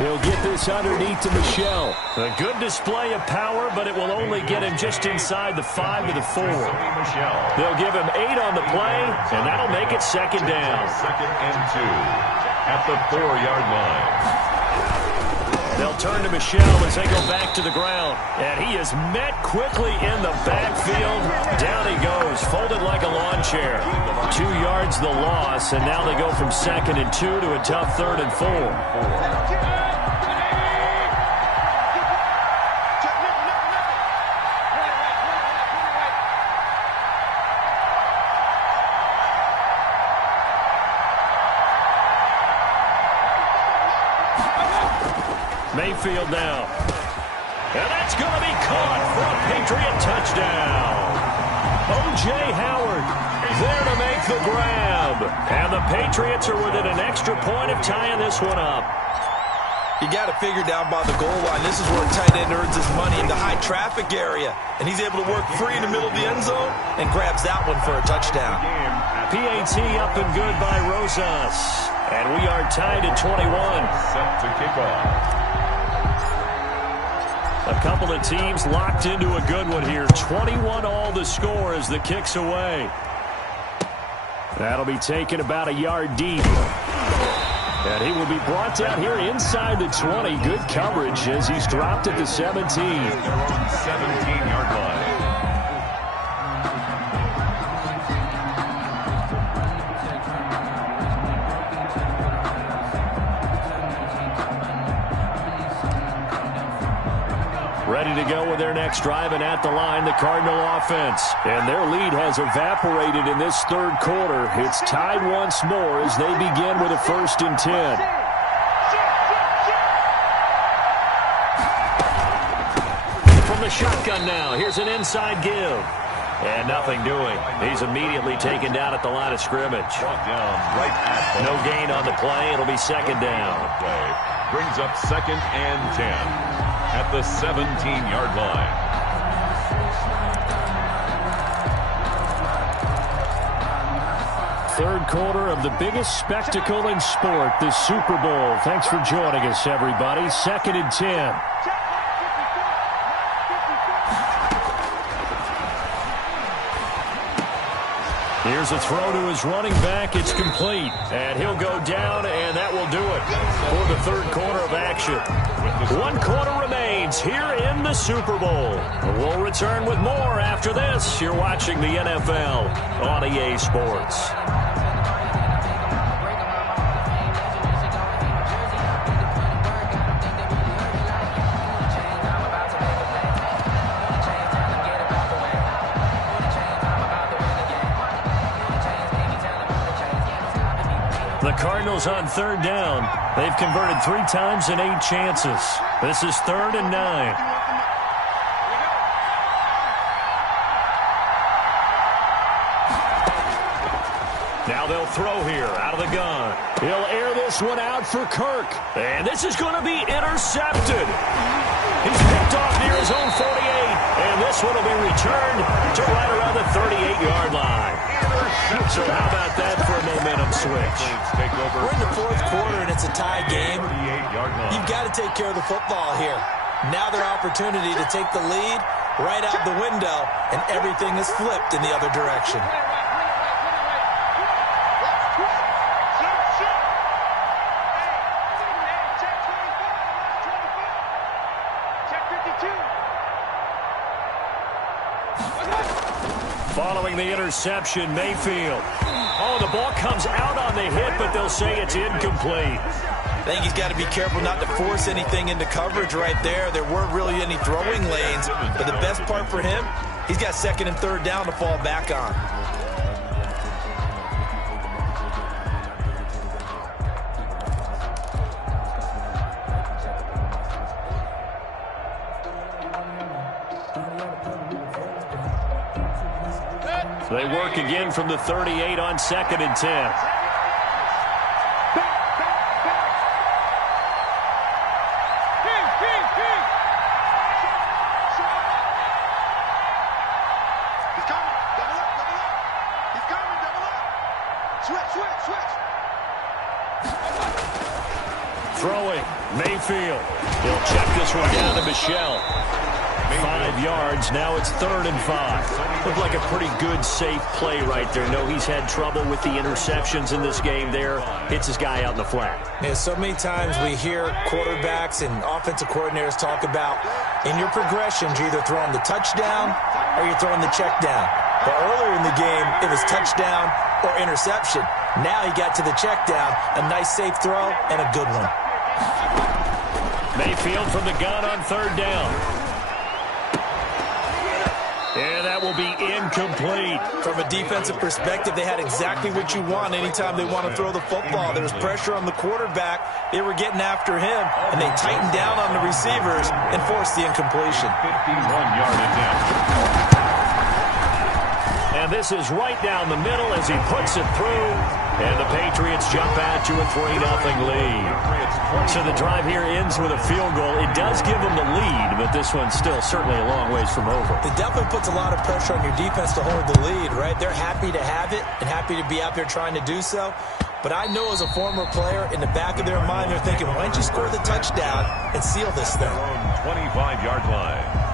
He'll get this underneath to Michelle. A good display of power, but it will only get him just inside the 5 to the 4. They'll give him 8 on the play, and that'll make it 2nd down. 2nd and 2 at the 4-yard line. They'll turn to Michelle as they go back to the ground. And he is met quickly in the backfield. Down he goes, folded like a lawn chair. 2 yards the loss, and now they go from 2nd and 2 to a tough 3rd and 4. Mayfield now. And that's going to be caught for a Patriot touchdown. O.J. Howard there to make the grab. And the Patriots are within an extra point of tying this one up. You got to figure down by the goal line. This is where a tight end earns his money, in the high traffic area. And he's able to work free in the middle of the end zone and grabs that one for a touchdown. PAT up and good by Rosas. And we are tied at 21. Set to kick off. A couple of teams locked into a good one here. 21 all the score as the kick's away. That'll be taken about a yard deep. And he will be brought down here inside the 20. Good coverage as he's dropped at the 17. 17-yard line. Ready to go with their next drive, and at the line, the Cardinal offense. And their lead has evaporated in this third quarter. It's tied once more as they begin with a 1st and 10. From the shotgun now, here's an inside give. And nothing doing. He's immediately taken down at the line of scrimmage. No gain on the play. It'll be 2nd down. Brings up 2nd and 10. At the 17-yard line. Third quarter of the biggest spectacle in sport, the Super Bowl. Thanks for joining us, everybody. 2nd and 10. Here's a throw to his running back. It's complete. And he'll go down, and that will do it for the third quarter of action. 1 quarter remains here in the Super Bowl. We'll return with more after this. You're watching the NFL on EA Sports. The Cardinals on 3rd down. They've converted 3 times in 8 chances. This is 3rd and 9. Now they'll throw here out of the gun. He'll air this one out for Kirk. And this is going to be intercepted. He's picked off near his own 48. And this one will be returned to right around the 38-yard line. So how about that for a momentum switch? We're in the 4th quarter and it's a tie game. You've got to take care of the football here. Now their opportunity to take the lead right out the window, and everything is flipped in the other direction. Following the interception, Mayfield. Oh, the ball comes out on the hit, but they'll say it's incomplete. I think he's got to be careful not to force anything into coverage right there. There weren't really any throwing lanes, but the best part for him, he's got 2nd and 3rd down to fall back on. They work again from the 38 on 2nd and 10. Throwing, Mayfield. He'll check this one down to Michelle. 5 yards. Now it's 3rd and 5. Looked like a pretty good, safe play right there. No, he's had trouble with the interceptions in this game there. Hits his guy out in the flat. Yeah, so many times we hear quarterbacks and offensive coordinators talk about in your progressions, you're either throwing the touchdown or you're throwing the check down. But earlier in the game, it was touchdown or interception. Now he got to the check down, a nice safe throw and a good one. Mayfield from the gun on 3rd down. And that will be incomplete. From a defensive perspective, they had exactly what you want anytime they want to throw the football. There was pressure on the quarterback. They were getting after him, and they tightened down on the receivers and forced the incompletion. 51-yard attempt. And this is right down the middle as he puts it through. And the Patriots jump out to a 3-0 lead. So the drive here ends with a field goal. It does give them the lead, but this one's still certainly a long ways from over. It definitely puts a lot of pressure on your defense to hold the lead, right? They're happy to have it and happy to be out there trying to do so. But I know as a former player, in the back of their mind, they're thinking, why don't you score the touchdown and seal this thing? 25-yard line.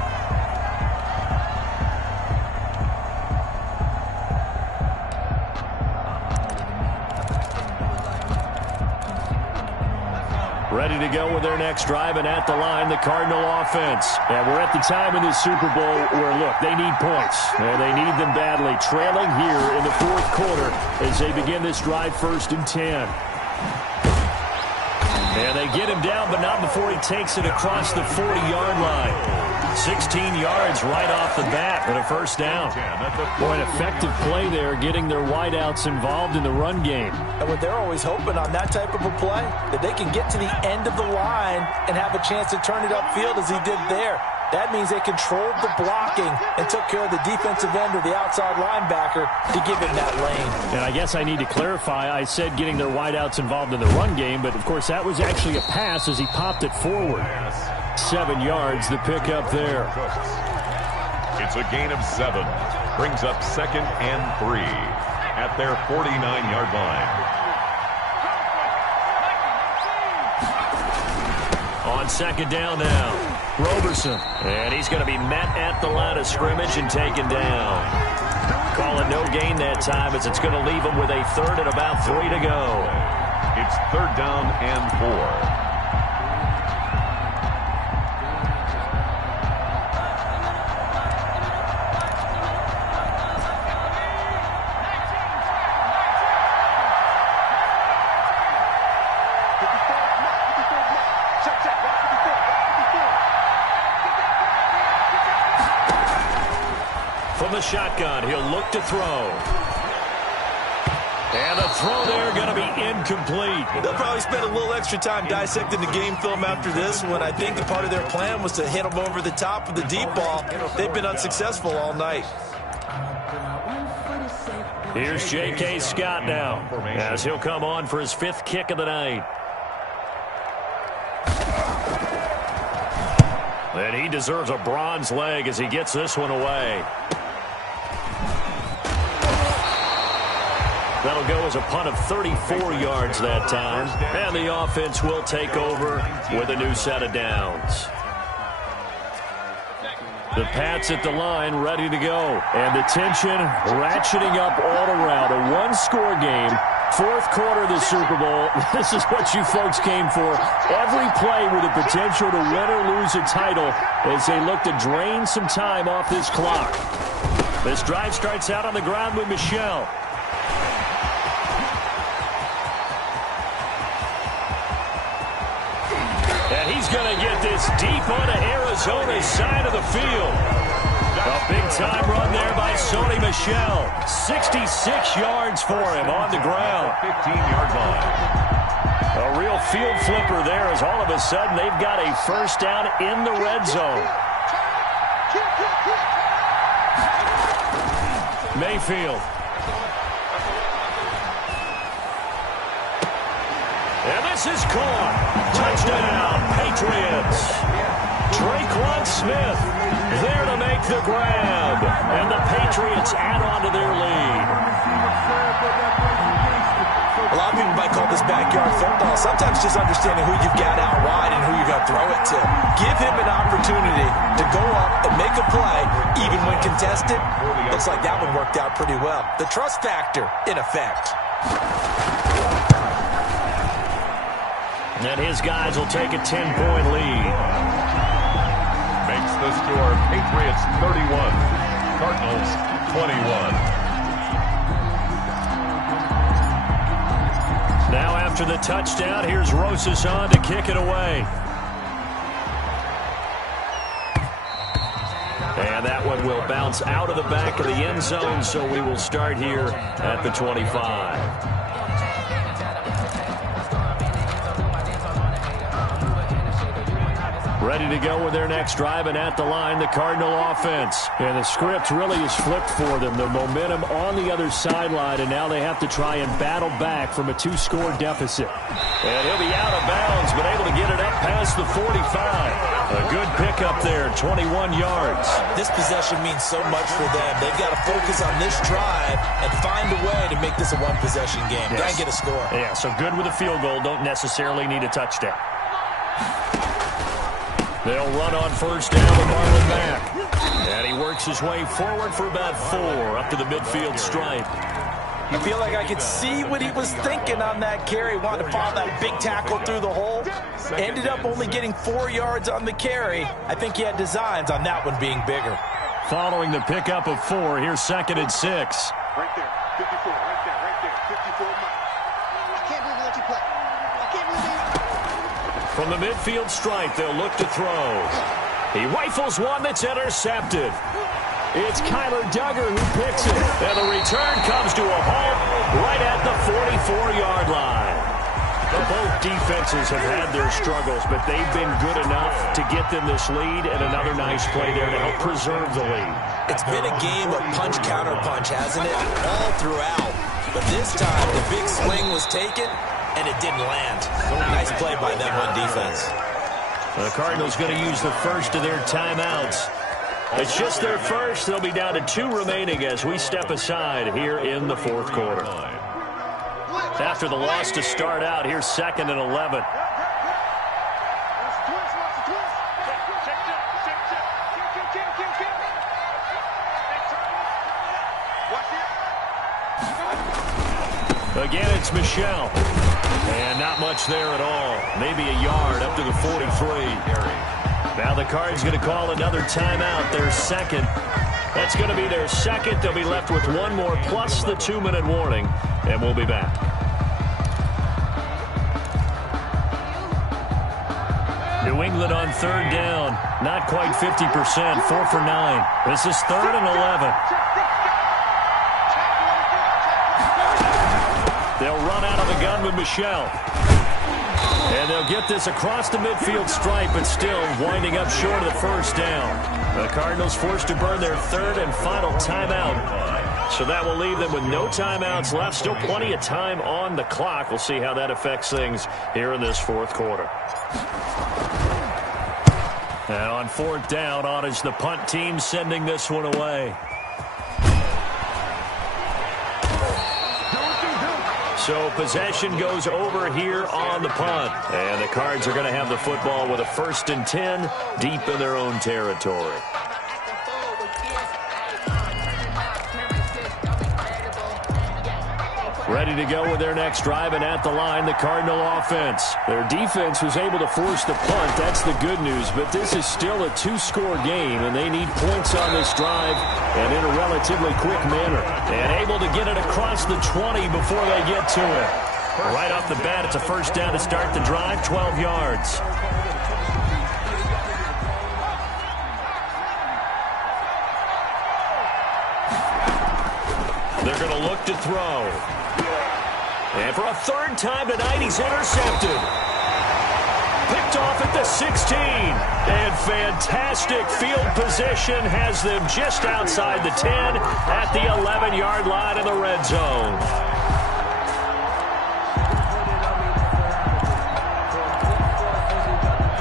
Ready to go with their next drive, and at the line, the Cardinal offense. And we're at the time in this Super Bowl where, look, they need points. And they need them badly, trailing here in the fourth quarter as they begin this drive 1st and 10. And they get him down, but not before he takes it across the 40-yard line. 16 yards right off the bat and a 1st down. Boy, an effective play there, getting their wideouts involved in the run game. And what they're always hoping on that type of a play, that they can get to the end of the line and have a chance to turn it upfield as he did there. That means they controlled the blocking and took care of the defensive end or the outside linebacker to give him that lane. And I guess I need to clarify, I said getting their wideouts involved in the run game, but of course that was actually a pass as he popped it forward. 7 yards, the pickup there. It's a gain of 7. Brings up 2nd and 3 at their 49-yard line. On 2nd down now, Roberson. And he's going to be met at the line of scrimmage and taken down. Calling no gain that time as it's going to leave him with a 3rd and about 3 to go. It's 3rd down and 4. From the shotgun, he'll look to throw. And the throw there going to be incomplete. They'll probably spend a little extra time dissecting the game film after this one. I think part of their plan was to hit them over the top of the deep ball. They've been unsuccessful all night. Here's J.K. Scott now as he'll come on for his 5th kick of the night. And he deserves a bronze leg as he gets this one away. That'll go as a punt of 34 yards that time. And the offense will take over with a new set of downs. The Pats at the line ready to go. And the tension ratcheting up all around. A one-score game. 4th quarter of the Super Bowl. This is what you folks came for. Every play with the potential to win or lose a title as they look to drain some time off this clock. This drive starts out on the ground with Michel. And he's going to get this deep onto Arizona's side of the field. A big-time run there by Sony Michel. 66 yards for him on the ground. 15-yard line. A real field flipper there as all of a sudden they've got a 1st down in the red zone. Mayfield. And this is caught. Touchdown, Patriots. Traquan Smith there to make the grab. And the Patriots add on to their lead. A lot of people might call this backyard football. Sometimes just understanding who you've got out wide and who you're going to throw it to. Give him an opportunity to go up and make a play, even when contested. Looks like that one worked out pretty well. The trust factor in effect. And his guys will take a 10-point lead. Makes the score Patriots 31, Cardinals 21. Now after the touchdown, here's Rosas on to kick it away. And that one will bounce out of the back of the end zone, so we will start here at the 25. Ready to go with their next drive, and at the line, the Cardinal offense. And the script really is flipped for them. The momentum on the other sideline, and now they have to try and battle back from a 2-score deficit. And he'll be out of bounds, but able to get it up past the 45. A good pickup there, 21 yards. This possession means so much for them. They've got to focus on this drive and find a way to make this a one-possession game. Yes. Got to get a score. Yeah, so good with a field goal. Don't necessarily need a touchdown. They'll run on first down with Marlon Mack. And he works his way forward for about 4 up to the midfield stripe. I feel like I could see what he was thinking on that carry. Wanted to follow that big tackle through the hole. Ended up only getting 4 yards on the carry. I think he had designs on that one being bigger. Following the pickup of 4, here's 2nd and 6. Right there, 54, right there, 54 miles. I can't believe that you play. I can't believe you. From the midfield stripe, they'll look to throw. He rifles one that's intercepted. It's Kyler Duggar who picks it. And the return comes to a halt right at the 44-yard line. Both defenses have had their struggles, but they've been good enough to get them this lead, and another nice play there to help preserve the lead. It's been a game of punch-counter-punch, hasn't it? All throughout. But this time, the big swing was taken, and it didn't land. Nice play by them on defense. The Cardinals going to use the first of their timeouts. It's just their first. They'll be down to 2 remaining as we step aside here in the 4th quarter. After the loss to start out, here's 2nd and 11. Again, it's Michel. And not much there at all. Maybe a yard up to the 43. Now the Cards going to call another timeout, their 2nd. That's going to be their 2nd. They'll be left with 1 more plus the 2-minute warning. And we'll be back. New England on 3rd down. Not quite 50%. 4 for 9. This is 3rd and 11. They'll run out of the gun with Michel. And they'll get this across the midfield stripe, but still winding up short of the 1st down. The Cardinals forced to burn their 3rd and final timeout. So that will leave them with no timeouts left. Still plenty of time on the clock. We'll see how that affects things here in this 4th quarter. And on 4th down, on is the punt team sending this one away. So possession goes over here on the punt. And the Cards are going to have the football with a 1st and 10 deep in their own territory. Ready to go with their next drive, and at the line, the Cardinal offense. Their defense was able to force the punt. That's the good news, but this is still a 2-score game, and they need points on this drive and in a relatively quick manner. And able to get it across the 20 before they get to it. Right off the bat, it's a 1st down to start the drive, 12 yards. They're going to look to throw. And for a 3rd time tonight, he's intercepted. Picked off at the 16. And fantastic field position has them just outside the 10 at the 11-yard line in the red zone.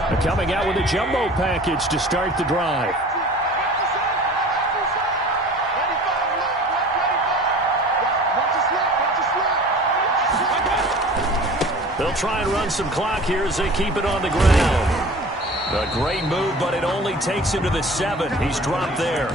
They're coming out with a jumbo package to start the drive. They'll try and run some clock here as they keep it on the ground. A great move, but it only takes him to the 7. He's dropped there.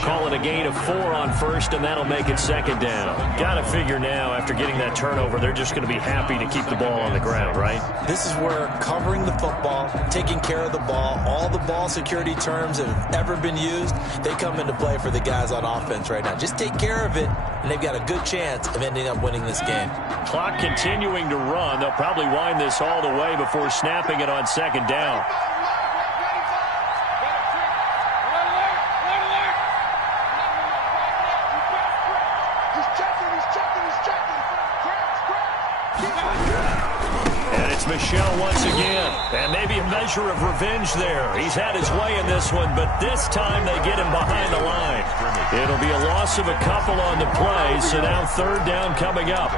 Call it a gain of 4 on 1st, and that'll make it 2nd down. Got to figure now, after getting that turnover, they're just going to be happy to keep the ball on the ground, right? This is where covering the football, taking care of the ball, all the ball security terms that have ever been used, they come into play for the guys on offense right now. Just take care of it, and they've got a good chance of ending up winning this game. Clock continuing to run. They'll probably wind this all the way before snapping it on 2nd down. Michel once again. And maybe a measure of revenge there. He's had his way in this one, but this time they get him behind the line. It'll be a loss of a couple on the play, so now third down coming up.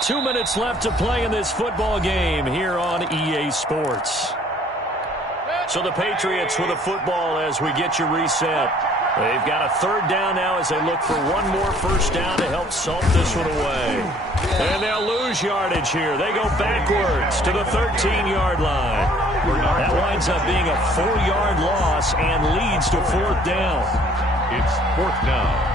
Two minutes left to play in this football game here on EA Sports. So the Patriots with a football as we get you reset. They've got a third down now as they look for one more first down to help salt this one away. And they'll lose yardage here. They go backwards to the 13-yard line. That winds up being a 4-yard loss and leads to fourth down. It's fourth down.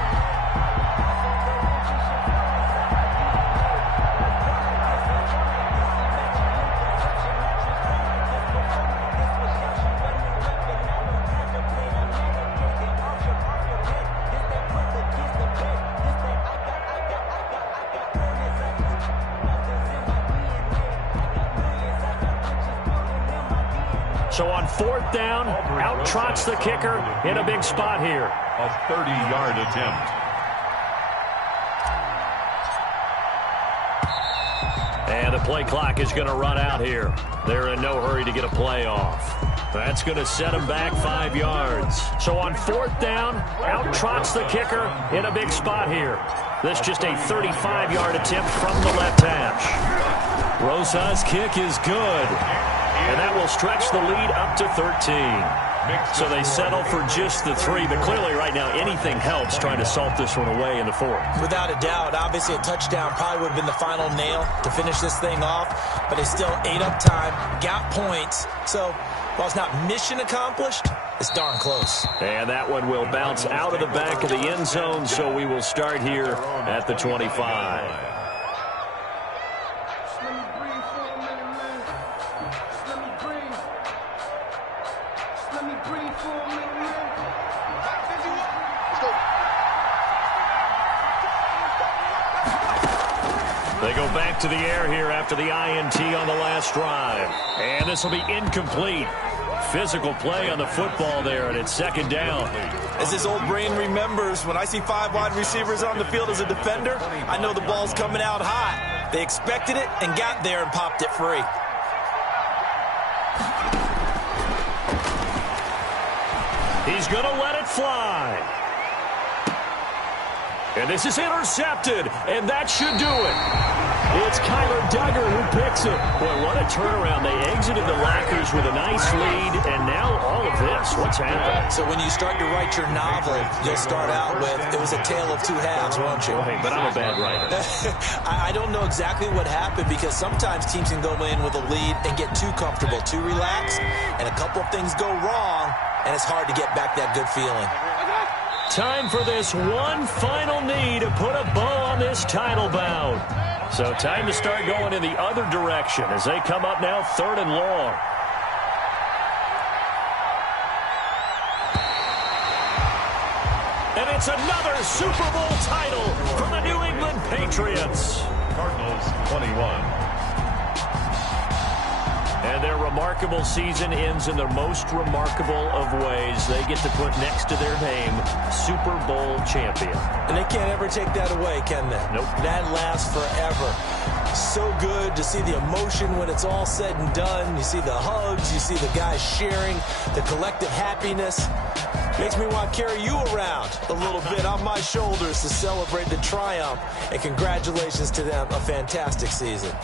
So on fourth down, out trots the kicker in a big spot here. A 30-yard attempt. And the play clock is going to run out here. They're in no hurry to get a play off. That's going to set them back 5 yards. So on fourth down, out trots the kicker in a big spot here. This just a 35-yard attempt from the left hash. Rosa's kick is good. And that will stretch the lead up to 13. So they settle for just the 3. But clearly right now anything helps trying to salt this one away in the fourth. Without a doubt. Obviously a touchdown probably would have been the final nail to finish this thing off. But they still ate up time, got points. So while it's not mission accomplished, it's darn close. And that one will bounce out of the back of the end zone. So we will start here at the 25. They go back to the air here after the INT on the last drive. And this will be incomplete. Physical play on the football there, and it's second down. As his old brain remembers, when I see 5 wide receivers on the field as a defender, I know the ball's coming out hot. They expected it and got there and popped it free. He's going to let it fly. And this is intercepted, and that should do it. It's Kyler Duggar who picks it. Boy, what a turnaround. They exited the Lackers with a nice lead, and now all of this. What's happening? So when you start to write your novel, you'll start out with, it was a tale of two halves, won't you? Hey, but I'm a bad writer. I don't know exactly what happened because sometimes teams can go in with a lead and get too comfortable, too relaxed, and a couple of things go wrong, and it's hard to get back that good feeling. Time for this one final knee to put a bow on this title bout. So time to start going in the other direction as they come up now third and long. And it's another Super Bowl title for the New England Patriots. Cardinals 21. And their remarkable season ends in the most remarkable of ways. They get to put next to their name, Super Bowl champion. And they can't ever take that away, can they? Nope. That lasts forever. So good to see the emotion when it's all said and done. You see the hugs, you see the guys sharing, the collective happiness. Makes me want to carry you around a little bit on my shoulders to celebrate the triumph. And congratulations to them, a fantastic season.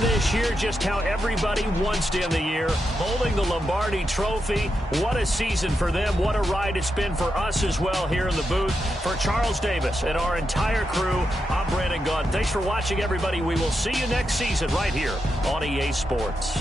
This year, just how everybody wants to end the year, holding the Lombardi Trophy. What a season for them. What a ride it's been for us as well here in the booth. For Charles Davis and our entire crew, I'm Brandon Gaudin. Thanks for watching, everybody. We will see you next season right here on EA Sports.